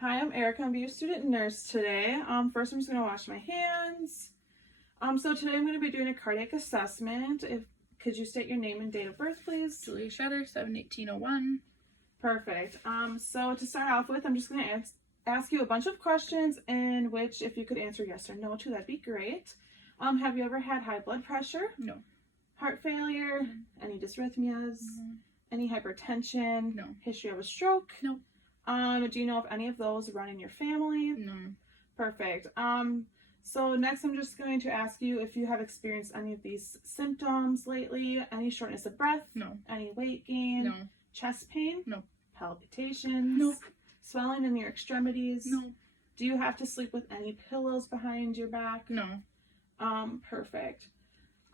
Hi, I'm Erica. I'm your student nurse today. First, I'm just going to wash my hands. So today I'm going to be doing a cardiac assessment. Could you state your name and date of birth, please? Julia Shredder, 7/18/01. Perfect. So to start off with, I'm just going to ask you a bunch of questions in which, if you could answer yes or no to, that'd be great. Have you ever had high blood pressure? No. Heart failure? No. Any dysrhythmias? No. Any hypertension? No. History of a stroke? No. Do you know if any of those run in your family? No. Perfect. So next I'm just going to ask you if you have experienced any of these symptoms lately. Any shortness of breath? No. Any weight gain? No. Chest pain? No. Palpitations? No. Swelling in your extremities? No. Do you have to sleep with any pillows behind your back? No. Perfect.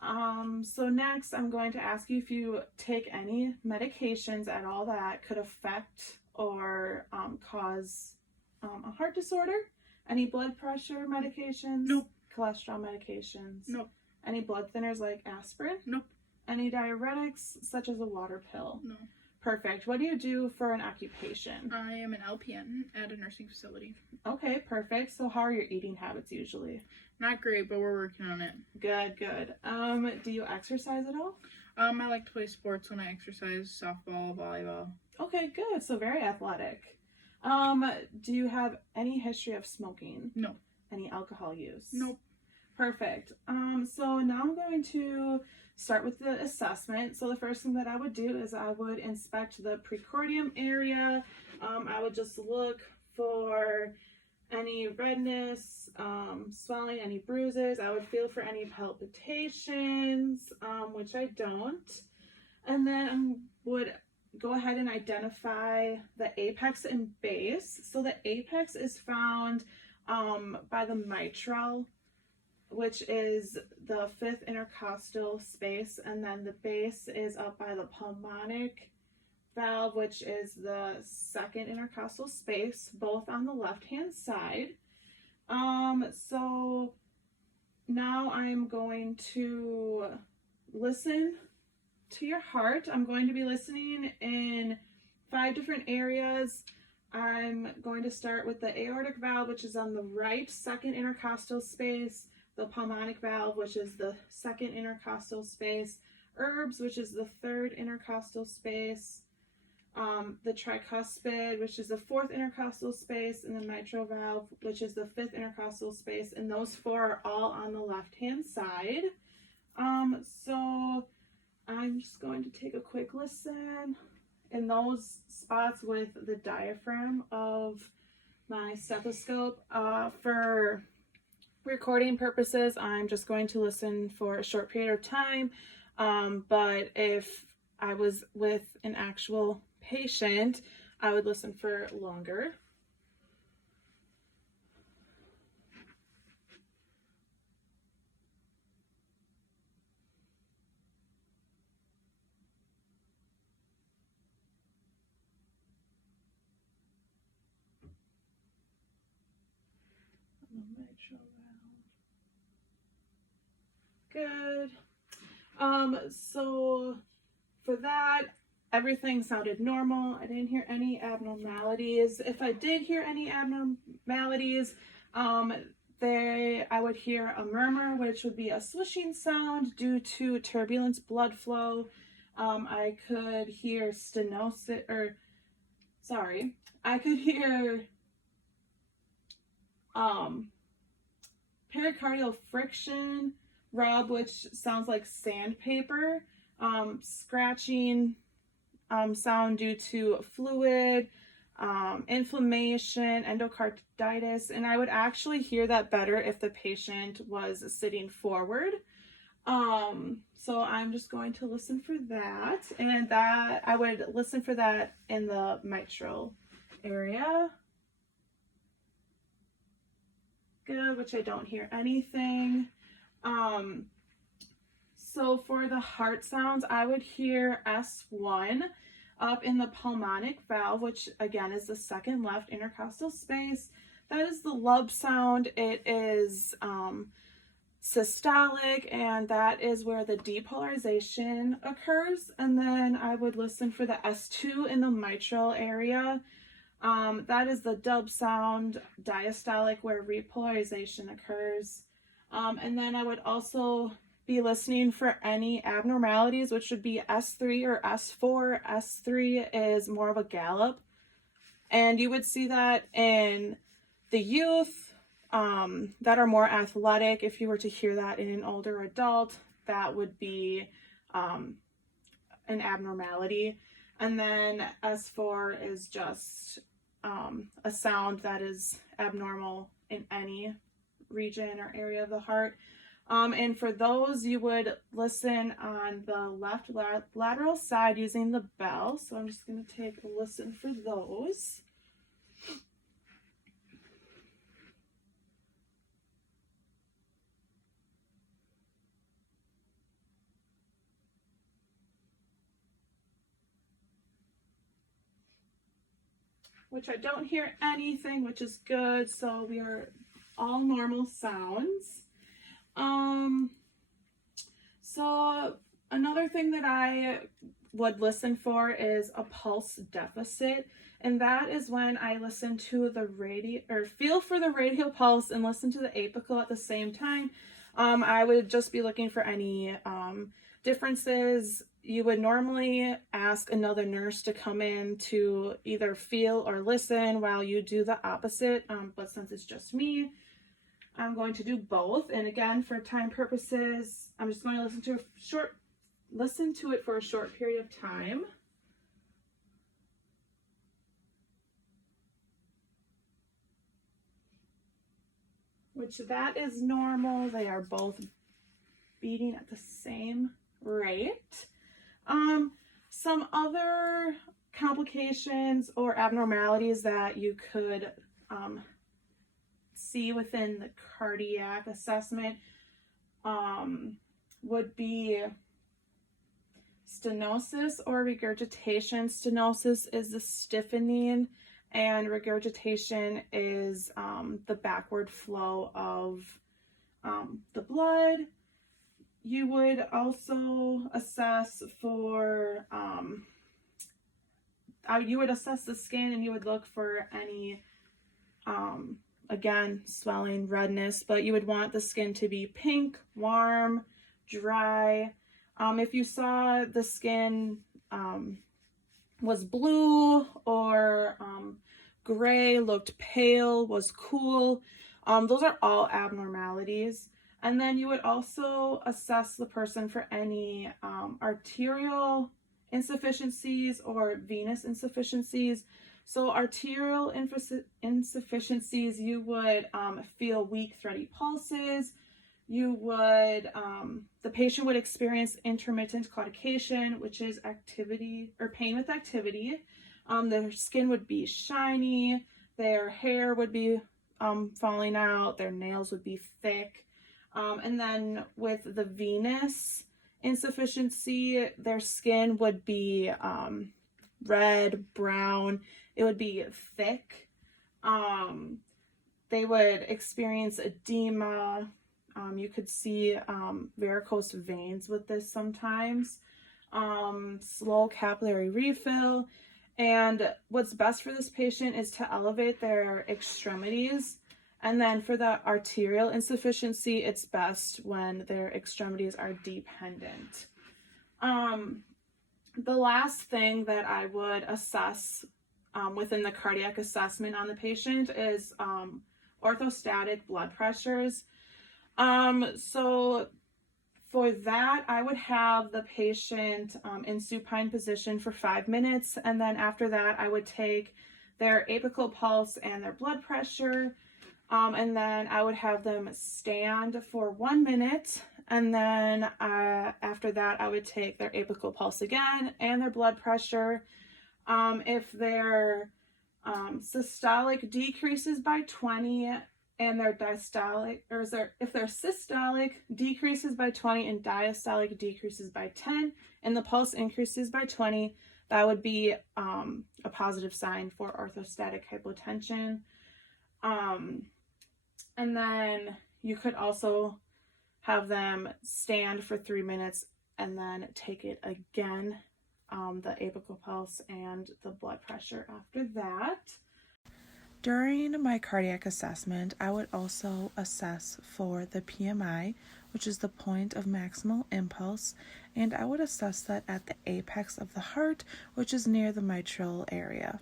So next I'm going to ask you if you take any medications at all that could affect or cause a heart disorder. Any blood pressure medications? Nope. Cholesterol medications? Nope. Any blood thinners like aspirin? Nope. Any diuretics such as a water pill? No. Perfect. What do you do for an occupation? I am an LPN at a nursing facility. Okay, perfect. So how are your eating habits usually? Not great, but we're working on it. Good, good. Do you exercise at all? I like to play sports when I exercise, softball, volleyball. Okay, good. So very athletic. Do you have any history of smoking? No. Any alcohol use? Nope. Perfect. So now I'm going to start with the assessment. So the first thing that I would do is I would inspect the precordium area. I would just look for any redness, swelling, any bruises. I would feel for any palpitations, which I don't. And then I would go ahead and identify the apex and base. So the apex is found by the mitral, which is the fifth intercostal space, and then the base is up by the pulmonic valve, which is the second intercostal space, both on the left-hand side. So now I'm going to listen to your heart. I'm going to be listening in 5 different areas. I'm going to start with the aortic valve, which is on the right second intercostal space, the pulmonic valve, which is the second intercostal space, Erbs, which is the third intercostal space, the tricuspid, which is the fourth intercostal space, and the mitral valve, which is the fifth intercostal space, and those 4 are all on the left-hand side. So I'm just going to take a quick listen in those spots with the diaphragm of my stethoscope. For recording purposes, I'm just going to listen for a short period of time, but if I was with an actual patient, I would listen for longer. Good. So for that, everything sounded normal. I didn't hear any abnormalities. If I did hear any abnormalities, I would hear a murmur, which would be a swishing sound due to turbulence blood flow. I could hear I could hear pericardial friction, rub, which sounds like sandpaper, scratching sound due to fluid, inflammation, endocarditis, and I would actually hear that better if the patient was sitting forward. So I'm just going to listen for that, and that I would listen for that in the mitral area. Good, which I don't hear anything. So for the heart sounds, I would hear S1 up in the pulmonic valve, which again is the second left intercostal space. That is the lub sound. It is systolic, and that is where the depolarization occurs. And then I would listen for the S2 in the mitral area. That is the dub sound, diastolic, where repolarization occurs. And then I would also be listening for any abnormalities, which would be S3 or S4. S3 is more of a gallop. And you would see that in the youth that are more athletic. If you were to hear that in an older adult, that would be an abnormality. And then S4 is just a sound that is abnormal in any region or area of the heart. And for those, you would listen on the left lateral side using the bell. So I'm just going to take a listen for those. Which I don't hear anything, which is good. So we are all normal sounds. So another thing that I would listen for is a pulse deficit, and that is when I listen to the feel for the radial pulse and listen to the apical at the same time. I would just be looking for any differences. You would normally ask another nurse to come in to either feel or listen while you do the opposite, but since it's just me, I'm going to do both. And again, for time purposes, I'm just going to listen to it for a short period of time. Which that is normal. They are both beating at the same rate. Some other complications or abnormalities that you could see within the cardiac assessment would be stenosis or regurgitation. Stenosis is the stiffening, and regurgitation is the backward flow of the blood. You would also assess for, you would assess the skin, and you would look for any, again, swelling, redness, but you would want the skin to be pink, warm, dry. If you saw the skin was blue or gray, looked pale, was cool, those are all abnormalities. And then you would also assess the person for any arterial insufficiencies or venous insufficiencies. So arterial insufficiencies, you would feel weak, thready pulses. You would, the patient would experience intermittent claudication, which is activity or pain with activity. Their skin would be shiny, their hair would be falling out, their nails would be thick. And then with the venous insufficiency, their skin would be red, brown. It would be thick. They would experience edema. You could see varicose veins with this sometimes. Slow capillary refill. And what's best for this patient is to elevate their extremities. And then for the arterial insufficiency, it's best when their extremities are dependent. The last thing that I would assess within the cardiac assessment on the patient is orthostatic blood pressures. So for that, I would have the patient in supine position for 5 minutes. And then after that, I would take their apical pulse and their blood pressure. And then I would have them stand for 1 minute. And then after that, I would take their apical pulse again and their blood pressure. If their systolic decreases by 20 and their diastolic, if their systolic decreases by 20 and diastolic decreases by 10, and the pulse increases by 20, that would be a positive sign for orthostatic hypotension. And then you could also have them stand for 3 minutes and then take it again, the apical pulse and the blood pressure after that. During my cardiac assessment, I would also assess for the PMI, which is the point of maximal impulse, and I would assess that at the apex of the heart, which is near the mitral area.